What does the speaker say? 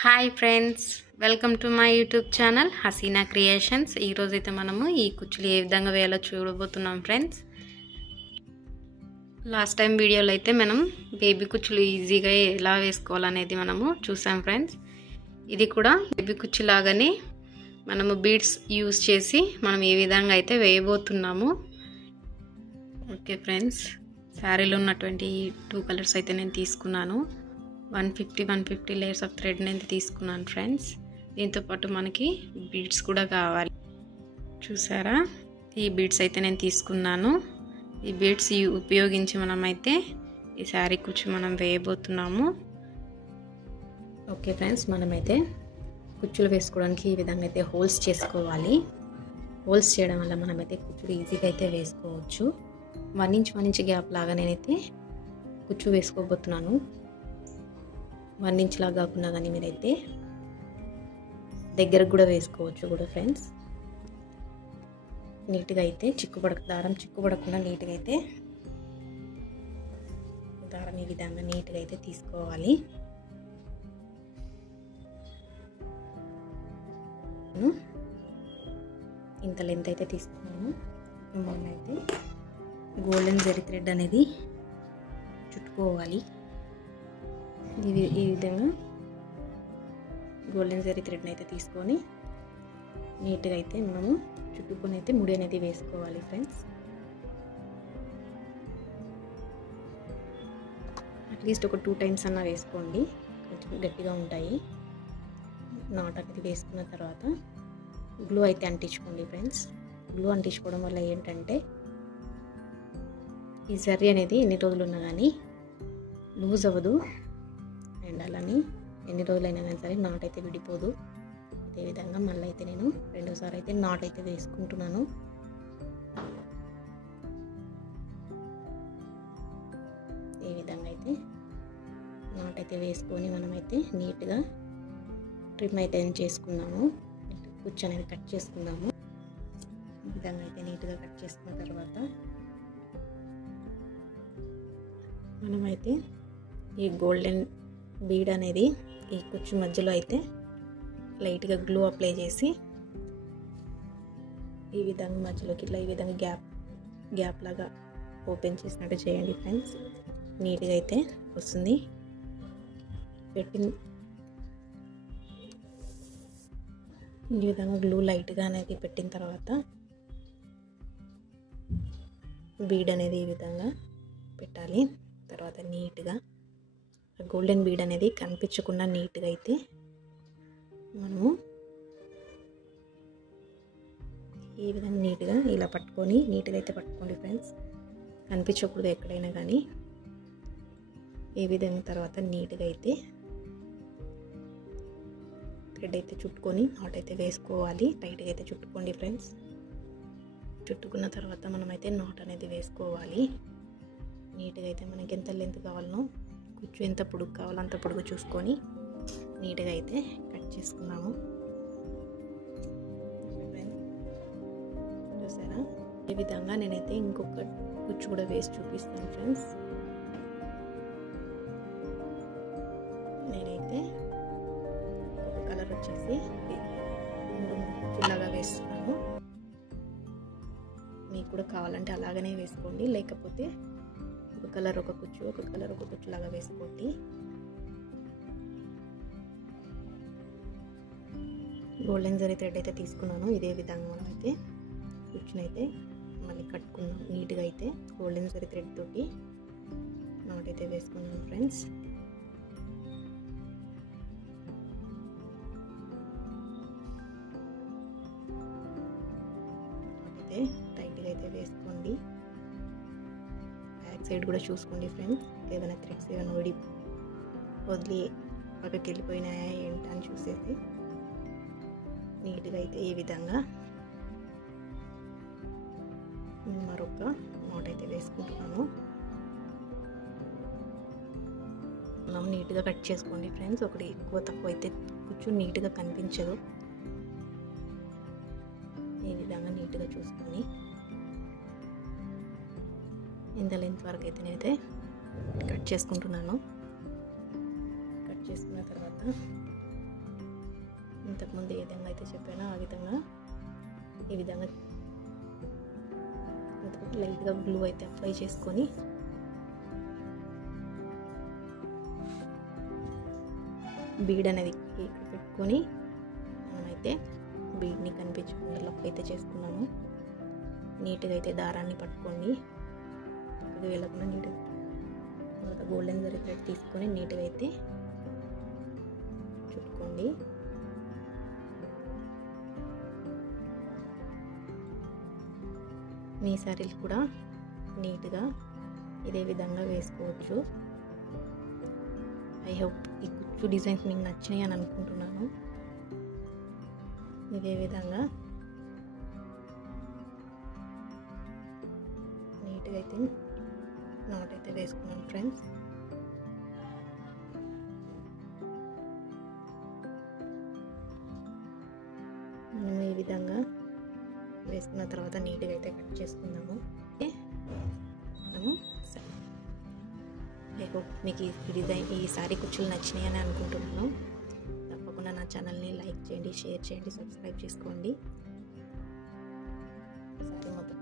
Hi friends, welcome to my YouTube channel Haseena Creations. ఈరోజైతే మనము ఈ కుచ్చులు ఏ విధంగా వేయాలో చూడబోతున్నాం ఫ్రెండ్స్. లాస్ట్ టైం వీడియోలో అయితే మనం బేబీ కుచ్చులు ఈజీగా ఎలా వేసుకోవాలనేది మనము చూసాం ఫ్రెండ్స్. ఇది కూడా బేబీ కుచ్చు లాగానే మనము బీడ్స్ యూజ్ చేసి మనం ఏ విధంగా అయితే వేయబోతున్నాము. ఓకే ఫ్రెండ్స్, శారీలో ఉన్నటువంటి 2 కలర్స్ అయితే నేను తీసుకున్నాను. 150 లేయర్స్ ఆఫ్ థ్రెడ్ అనేది తీసుకున్నాను ఫ్రెండ్స్. దీంతో పాటు మనకి బీడ్స్ కూడా కావాలి. చూసారా, ఈ బీడ్స్ అయితే నేను తీసుకున్నాను. ఈ బీడ్స్ ఉపయోగించి మనమైతే ఈ శారీ కుచ్చు మనం వేయబోతున్నాము. ఓకే ఫ్రెండ్స్, మనమైతే కుచ్చులు వేసుకోవడానికి ఈ విధంగా అయితే హోల్స్ చేసుకోవాలి. హోల్స్ చేయడం వల్ల మనమైతే కుచ్చులు ఈజీగా అయితే వేసుకోవచ్చు. 1 ఇంచ్ గ్యాప్ లాగా నేనైతే కుచ్చు వేసుకోబోతున్నాను. 1 ఇంచ్ లాగా కాకుండా కానీ మీరైతే దగ్గరకు కూడా వేసుకోవచ్చు కూడా ఫ్రెండ్స్. నీట్గా అయితే దారం చిక్కుపడకుండా నీట్గా అయితే దారం ఈ విధంగా నీట్గా అయితే తీసుకోవాలి. ఇంత లెంత్ అయితే తీసుకున్నాను. మనమైతే గోల్డెన్ జరీ థ్రెడ్ అనేది చుట్టుకోవాలి. ఈ విధంగా గోల్డెన్ జరీ థ్రెడ్ని అయితే తీసుకొని నీట్గా అయితే మనము చుట్టుకొని అయితే ముడి అనేది వేసుకోవాలి ఫ్రెండ్స్. అట్లీస్ట్ ఒక 2 టైమ్స్ అన్నా వేసుకోండి, కొంచెం గట్టిగా ఉంటాయి. నాట్ అనేది వేసుకున్న తర్వాత గ్లూ అయితే అంటించుకోండి ఫ్రెండ్స్. గ్లూ అంటించుకోవడం వల్ల ఏంటంటే ఈ జరీ అనేది ఎన్ని రోజులు ఉన్నా కానీ లూజ్ అవ్వదు, అండ్ అలానే ఎన్ని రోజులైనా కానీ సరే నాట్ అయితే విడిపోదు. అదేవిధంగా మళ్ళీ అయితే నేను 2వ సారి అయితే నాట్ అయితే వేసుకుంటున్నాను. ఈ విధంగా అయితే నాట్ అయితే వేసుకొని మనమైతే నీట్గా ట్రిమ్ అయితే చేసుకున్నాము. కుచ్చు అనేది కట్ చేసుకుందాము. ఈ విధంగా అయితే నీట్గా కట్ చేసుకున్న తర్వాత మనమైతే ఈ గోల్డెన్ బీడ్ అనేది ఈ కుచ్చు మధ్యలో అయితే లైట్గా గ్లూ అప్లై చేసి ఈ విధంగా మధ్యలోకి ఇట్లా ఈ విధంగా గ్యాప్ లాగా ఓపెన్ చేసినట్టు చేయండి ఫ్రెండ్స్. నీట్గా అయితే వస్తుంది. ఈ విధంగా గ్లూ లైట్గా అనేది పెట్టిన తర్వాత బీడ్ అనేది ఈ విధంగా పెట్టాలి. తర్వాత నీట్గా గోల్డెన్ బీడ్ అనేది కనిపించకుండా నీట్గా అయితే మనము ఈ విధంగా నీట్గా ఇలా పట్టుకొని నీట్గా అయితే పట్టుకోండి ఫ్రెండ్స్. కనిపించకూడదు ఎక్కడైనా కానీ. ఈ విధంగా తర్వాత నీట్గా అయితే థ్రెడ్ అయితే చుట్టుకొని నాట్ అయితే వేసుకోవాలి. టైట్గా అయితే చుట్టుకోండి ఫ్రెండ్స్. చుట్టుకున్న తర్వాత మనమైతే నాట్ అనేది వేసుకోవాలి. నీట్గా అయితే మనకి ఎంత లెంత్ కావాలనో, కుచ్చు ఎంత పొడుగు కావాలో అంత పొడుగు చూసుకొని నీట్గా అయితే కట్ చేసుకున్నాము. చూసారా, ఈ విధంగా నేనైతే ఇంకొక కుచ్చు కూడా వేసి చూపిస్తాను ఫ్రెండ్స్. నేనైతే ఒక కలర్ వచ్చేసి 3 కుచ్చులాగా వేస్తున్నాను. మీకు కూడా కావాలంటే అలాగనే వేసుకోండి, లేకపోతే ఒక కలర్ ఒక కుచ్చు లాగా వేసుకోండి. గోల్డెన్ జరీ థ్రెడ్ అయితే తీసుకున్నాను. ఇదే విధంగా మనమైతే కుచ్చునైతే మళ్ళీ కట్టుకున్నాం. నీట్గా అయితే గోల్డెన్ జరీ థ్రెడ్ తోటి నాట్ అయితే వేసుకున్నాను ఫ్రెండ్స్. అయితే టైట్గా అయితే వేసుకోండి. బ్యాక్ సైడ్ కూడా చూసుకోండి ఫ్రెండ్స్. ఏదైనా థ్రెడ్స్ ఏమైనా వదిలి పక్కకి వెళ్ళిపోయినాయా ఏంటని అని చూసేసి నీట్గా అయితే ఈ విధంగా మరొక నాట్ అయితే వేసుకుంటున్నాను. మనం నీట్గా కట్ చేసుకోండి ఫ్రెండ్స్. ఒకటి ఎక్కువ తక్కువ అయితే కుచ్చు నీట్గా కనిపించదు. ఈ విధంగా నీట్గా చూసుకొని ఇంత లెంత్ వరకు అయితే నేనైతే కట్ చేసుకుంటున్నాను. కట్ చేసుకున్న తర్వాత ఇంతకుముందు ఏ విధంగా అయితే చెప్పానో ఆ విధంగా ఈ విధంగా లైట్గా గ్లూ అయితే అప్లై చేసుకొని బీడ్ అనేది పెట్టుకొని మనమైతే బీడ్ని కనిపించకుండా లక్ అయితే చేసుకున్నాము. నీట్గా అయితే దారాన్ని పట్టుకోండి, ఇది వెళ్ళకుండా నీట్గా. తర్వాత గోల్డెన్ జరీ థ్రెడ్ తీసుకొని నీట్గా అయితే చుట్టుకోండి. మీ శారీలు కూడా నీట్గా ఇదే విధంగా వేసుకోవచ్చు. ఐ హోప్ ఈ కుచ్చు డిజైన్స్ మీకు నచ్చినాయి అని అనుకుంటున్నాను. ఇదే విధంగా నీట్గా అయితే నాట్ అయితే వేసుకున్నాను ఫ్రెండ్స్. మనం ఈ విధంగా వేసుకున్న తర్వాత నీట్గా అయితే కట్ చేసుకుందాము. మనము ఐ హోప్ మీకు ఈ డిజైన్ ఈ సారీ కుచ్చులు నచ్చినాయి అని అనుకుంటున్నాను. తప్పకుండా నా ఛానల్ని లైక్ చేయండి, షేర్ చేయండి, సబ్స్క్రైబ్ చేసుకోండి. సారీ మొత్తం